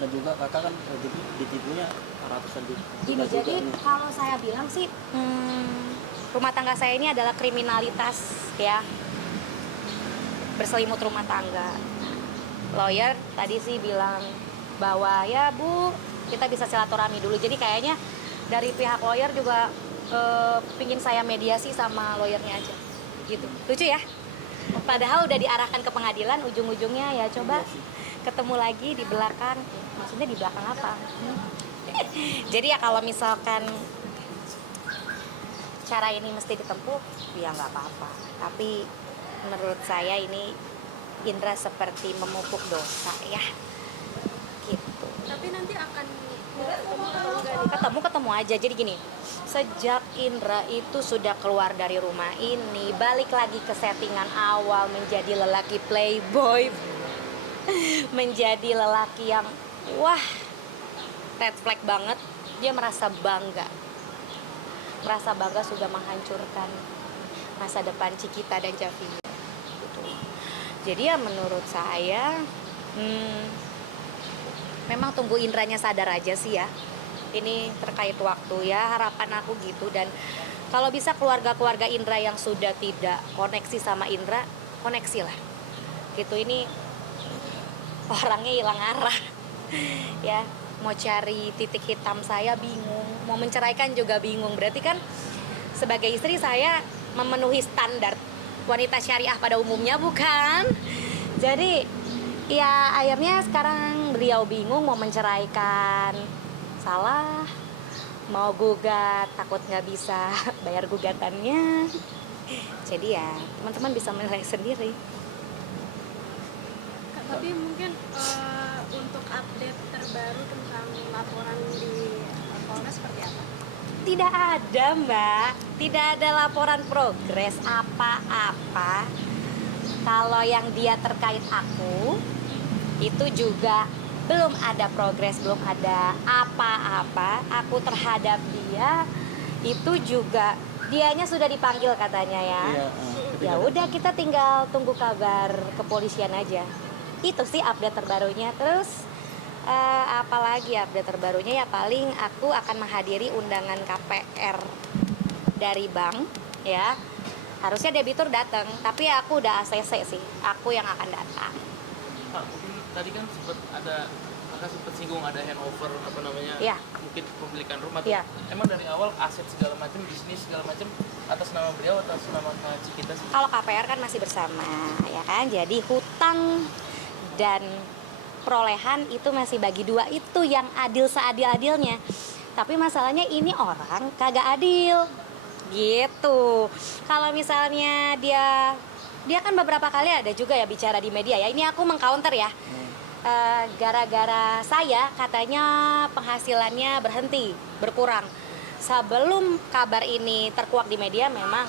Dan juga kakak kan ditipunya ratusan juta. Gini, jadi kalau saya bilang sih rumah tangga saya ini adalah kriminalitas ya, berselimut rumah tangga. Lawyer tadi sih bilang bahwa ya Bu, kita bisa silaturahmi dulu. Jadi kayaknya dari pihak lawyer juga pingin saya mediasi sama lawyernya aja gitu. Lucu ya, padahal udah diarahkan ke pengadilan, ujung-ujungnya ya coba ketemu lagi di belakang. Maksudnya di belakang apa? Jadi ya kalau misalkan cara ini mesti ditempuh, ya nggak apa-apa. Tapi menurut saya ini Indra seperti memupuk dosa ya, gitu. Tapi nanti akan ketemu atau enggak nih? Ketemu aja. Jadi gini, sejak Indra itu sudah keluar dari rumah ini, balik lagi ke settingan awal, menjadi lelaki playboy, menjadi lelaki yang wah, red flag banget. Dia merasa bangga sudah menghancurkan masa depan Cikita dan Javinia gitu. Jadi ya menurut saya memang tunggu Indranya sadar aja sih ya. Ini terkait waktu ya, harapan aku gitu. Dan kalau bisa keluarga-keluarga Indra yang sudah tidak koneksi sama Indra, koneksi lah gitu. Ini orangnya hilang arah ya, mau cari titik hitam saya bingung, mau menceraikan juga bingung. Berarti kan sebagai istri saya memenuhi standar wanita syariah pada umumnya, bukan? Jadi ya akhirnya sekarang beliau bingung mau menceraikan, salah, mau gugat, takut nggak bisa bayar gugatannya. Jadi ya teman-teman bisa menilai sendiri. Tapi mungkin untuk update terbaru tentang laporan di Polres seperti apa? Tidak ada Mbak, tidak ada laporan progres apa-apa. Kalau yang dia terkait aku, itu juga belum ada progres, belum ada apa-apa. Aku terhadap dia, itu juga dianya sudah dipanggil katanya ya. Ya udah, kita tinggal tunggu kabar kepolisian aja. Itu sih update terbarunya. Terus apalagi update terbarunya ya, paling aku akan menghadiri undangan KPR dari bank ya. Harusnya debitur datang, tapi aku udah ACC sih, aku yang akan datang. Pak, mungkin tadi kan kakak sempat singgung ada handover apa namanya, ya, mungkin pemilikan rumah tuh. Ya. Emang dari awal aset segala macam, bisnis segala macam atas nama beliau atau atas nama Cikita sih? Kalau KPR kan masih bersama ya kan, jadi hutang dan perolehan itu masih bagi dua, itu yang adil seadil-adilnya. Tapi masalahnya ini orang kagak adil gitu. Kalau misalnya dia kan beberapa kali ada juga ya bicara di media ya, ini aku mengcounter ya. Gara-gara saya katanya penghasilannya berhenti, berkurang. Sebelum kabar ini terkuak di media memang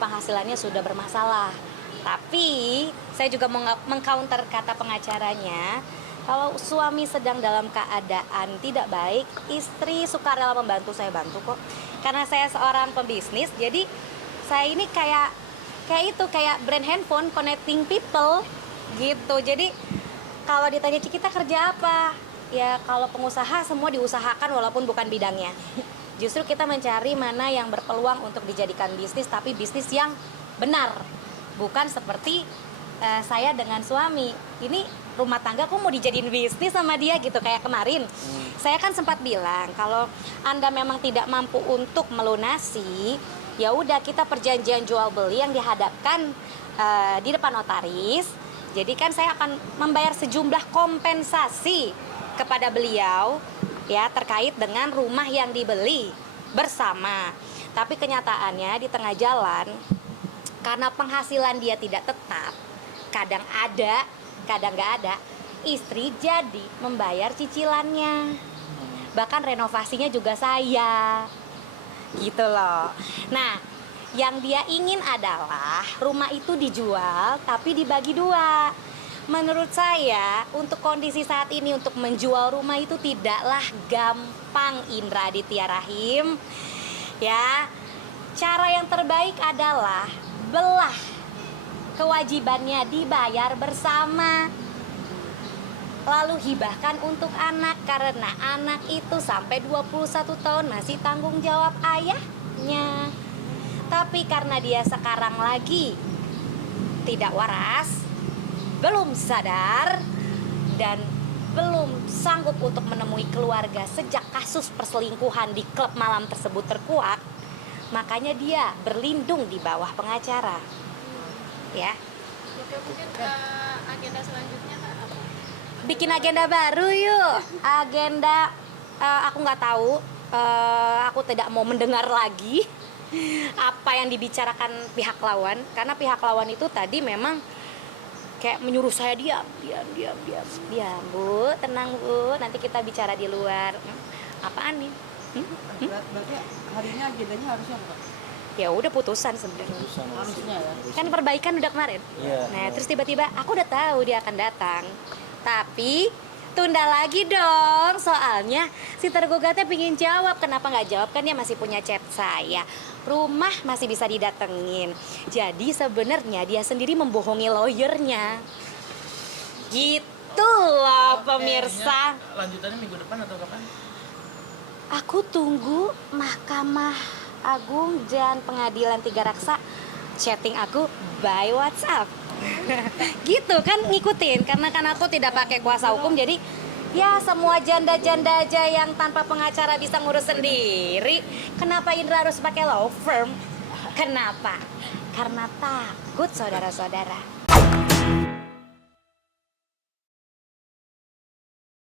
penghasilannya sudah bermasalah. Tapi saya juga mengcounter kata pengacaranya, kalau suami sedang dalam keadaan tidak baik, istri sukarela membantu, saya bantu kok. Karena saya seorang pembisnis, jadi saya ini kayak brand handphone connecting people gitu. Jadi kalau ditanya Cikita kerja apa, ya kalau pengusaha semua diusahakan walaupun bukan bidangnya. Justru kita mencari mana yang berpeluang untuk dijadikan bisnis, tapi bisnis yang benar, bukan seperti saya dengan suami. Ini rumah tangga kok mau dijadiin bisnis sama dia gitu, kayak kemarin. Saya kan sempat bilang kalau Anda memang tidak mampu untuk melunasi, ya udah kita perjanjian jual beli yang dihadapkan di depan notaris. Jadi kan saya akan membayar sejumlah kompensasi kepada beliau ya terkait dengan rumah yang dibeli bersama. Tapi kenyataannya di tengah jalan, karena penghasilan dia tidak tetap, kadang ada, kadang nggak ada, istri jadi membayar cicilannya. Bahkan renovasinya juga saya, gitu loh. Nah, yang dia ingin adalah rumah itu dijual tapi dibagi dua. Menurut saya, untuk kondisi saat ini untuk menjual rumah itu tidaklah gampang, Indra Aditya Rahim. Ya, cara yang terbaik adalah belah, kewajibannya dibayar bersama. lalu hibahkan untuk anak karena anak itu sampai 21 tahun masih tanggung jawab ayahnya. Tapi karena dia sekarang lagi tidak waras, belum sadar, dan belum sanggup untuk menemui keluarga sejak kasus perselingkuhan di klub malam tersebut terkuak, makanya dia berlindung di bawah pengacara. Ya, Oke, mungkin agenda selanjutnya Kak, apa? bikin agenda baru yuk. Agenda aku nggak tahu, aku tidak mau mendengar lagi apa yang dibicarakan pihak lawan, karena pihak lawan itu tadi memang kayak menyuruh saya diam, Bu, tenang Bu, nanti kita bicara di luar. Apaan nih? Berarti hari ini agendanya harusnya apa? Ya udah putusan sebenarnya. Harusnya ya. Kan perbaikan udah kemarin. Iya. Nah, terus tiba-tiba aku udah tahu dia akan datang. Tapi tunda lagi dong, soalnya si tergugatnya pingin jawab. Kenapa nggak jawab, kan dia masih punya chat saya. Rumah masih bisa didatengin. Jadi sebenarnya dia sendiri membohongi lawyernya. Gitu loh pemirsa. Lanjutannya minggu depan atau kapan? Aku tunggu Mahkamah Agung dan Pengadilan Tiga Raksa chatting aku by WhatsApp. Gitu kan, ngikutin, karena kan aku tidak pakai kuasa hukum, jadi ya semua janda-janda aja yang tanpa pengacara bisa ngurus sendiri. Kenapa Indra harus pakai law firm? Kenapa? Karena takut saudara-saudara.